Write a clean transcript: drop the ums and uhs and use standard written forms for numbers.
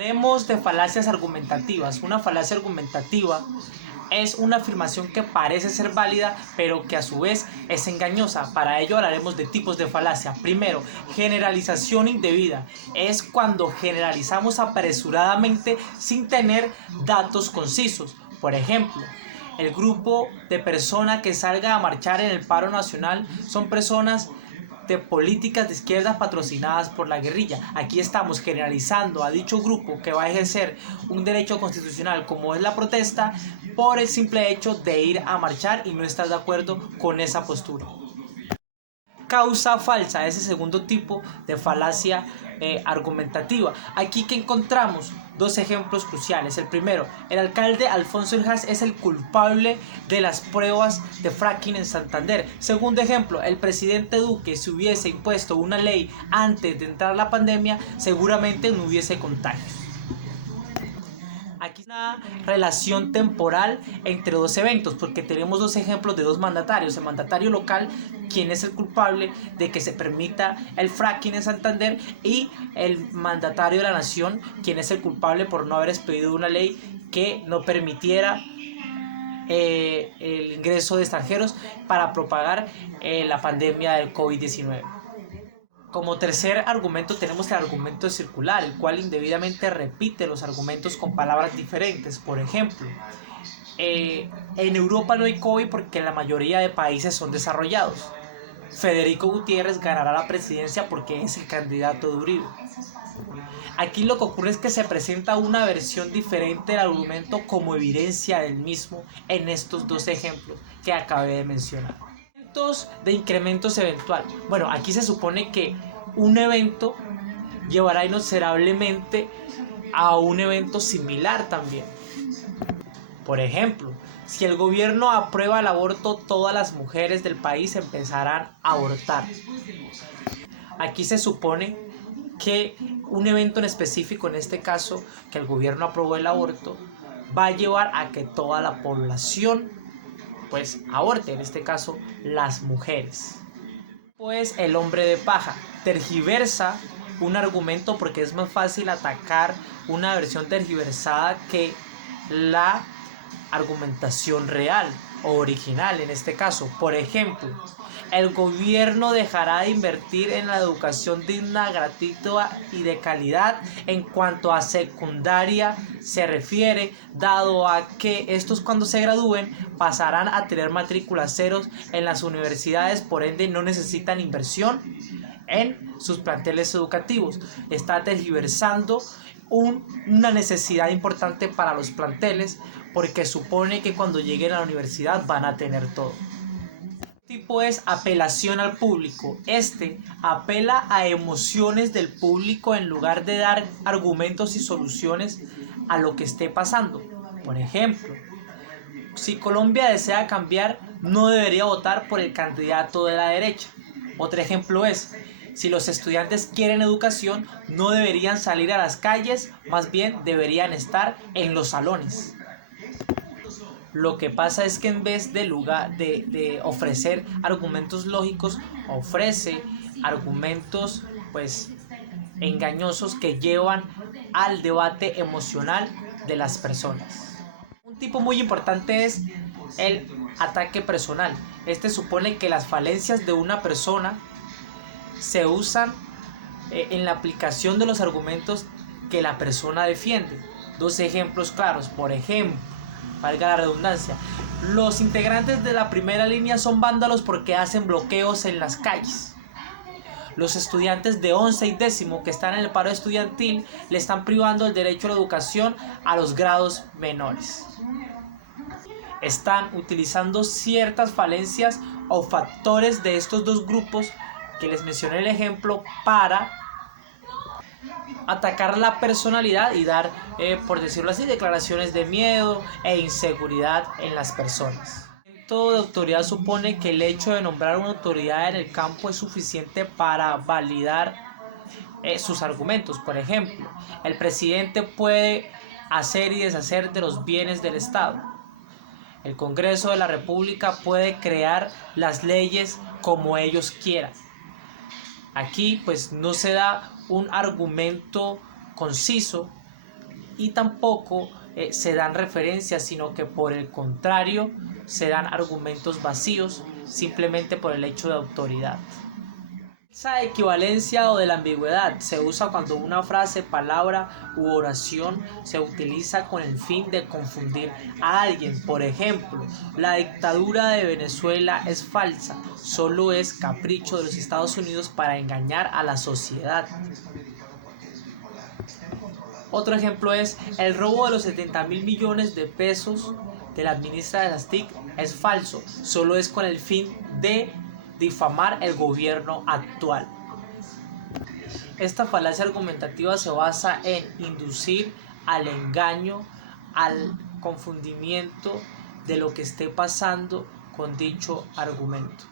Hablaremos de falacias argumentativas. Una falacia argumentativa es una afirmación que parece ser válida, pero que a su vez es engañosa. Para ello hablaremos de tipos de falacia. Primero, generalización indebida. Es cuando generalizamos apresuradamente sin tener datos concisos. Por ejemplo, el grupo de personas que salga a marchar en el paro nacional son personas de políticas de izquierda patrocinadas por la guerrilla. Aquí estamos generalizando a dicho grupo que va a ejercer un derecho constitucional como es la protesta por el simple hecho de ir a marchar y no estar de acuerdo con esa postura. Causa falsa, ese segundo tipo de falacia argumentativa. Aquí que encontramos dos ejemplos cruciales. El primero, el alcalde Alfonso Urjas es el culpable de las pruebas de fracking en Santander. Segundo ejemplo, el presidente Duque, si hubiese impuesto una ley antes de entrar la pandemia, seguramente no hubiese contagios. Aquí una relación temporal entre dos eventos, porque tenemos dos ejemplos de dos mandatarios. El mandatario local, quien es el culpable de que se permita el fracking en Santander, y el mandatario de la nación, quien es el culpable por no haber expedido una ley que no permitiera el ingreso de extranjeros para propagar la pandemia del COVID-19. Como tercer argumento tenemos el argumento circular, el cual indebidamente repite los argumentos con palabras diferentes. Por ejemplo, en Europa no hay COVID porque la mayoría de países son desarrollados. Federico Gutiérrez ganará la presidencia porque es el candidato de Uribe. Aquí lo que ocurre es que se presenta una versión diferente del argumento como evidencia del mismo en estos dos ejemplos que acabé de mencionar. De incrementos eventual. Bueno, aquí se supone que un evento llevará inexorablemente a un evento similar también. Por ejemplo, si el gobierno aprueba el aborto, todas las mujeres del país empezarán a abortar. Aquí se supone que un evento en específico, en este caso, que el gobierno aprobó el aborto, va a llevar a que toda la población pues aborte, en este caso las mujeres. Pues el hombre de paja tergiversa un argumento porque es más fácil atacar una versión tergiversada que la argumentación real o original en este caso. Por ejemplo, el gobierno dejará de invertir en la educación digna, gratuita y de calidad en cuanto a secundaria se refiere, dado a que estos cuando se gradúen pasarán a tener matrículas ceros en las universidades, por ende no necesitan inversión en sus planteles educativos. Está tergiversando una necesidad importante para los planteles porque supone que cuando lleguen a la universidad van a tener todo. Tipo es apelación al público. Este apela a emociones del público en lugar de dar argumentos y soluciones a lo que esté pasando. Por ejemplo, si Colombia desea cambiar, no debería votar por el candidato de la derecha. Otro ejemplo es, si los estudiantes quieren educación, no deberían salir a las calles, más bien deberían estar en los salones. Lo que pasa es que en vez de ofrecer argumentos lógicos, ofrece argumentos pues engañosos que llevan al debate emocional de las personas. Un tipo muy importante es el ataque personal. Este supone que las falencias de una persona se usan en la aplicación de los argumentos que la persona defiende. Dos ejemplos claros. Por ejemplo, valga la redundancia, los integrantes de la primera línea son vándalos porque hacen bloqueos en las calles. Los estudiantes de 11 y décimo que están en el paro estudiantil le están privando el derecho a la educación a los grados menores. Están utilizando ciertas falencias o factores de estos dos grupos que les mencioné el ejemplo para atacar la personalidad y dar, por decirlo así, declaraciones de miedo e inseguridad en las personas. Todo de autoridad supone que el hecho de nombrar una autoridad en el campo es suficiente para validar sus argumentos. Por ejemplo, el presidente puede hacer y deshacer de los bienes del Estado. El Congreso de la República puede crear las leyes como ellos quieran. Aquí pues no se da un argumento conciso y tampoco se dan referencias, sino que por el contrario se dan argumentos vacíos simplemente por el hecho de autoridad. Esa equivalencia o de la ambigüedad se usa cuando una frase, palabra u oración se utiliza con el fin de confundir a alguien. Por ejemplo, la dictadura de Venezuela es falsa, solo es capricho de los Estados Unidos para engañar a la sociedad. Otro ejemplo es el robo de los 70.000 millones de pesos de la ministra de las TIC es falso, solo es con el fin de difamar el gobierno actual. Esta falacia argumentativa se basa en inducir al engaño, al confundimiento de lo que esté pasando con dicho argumento.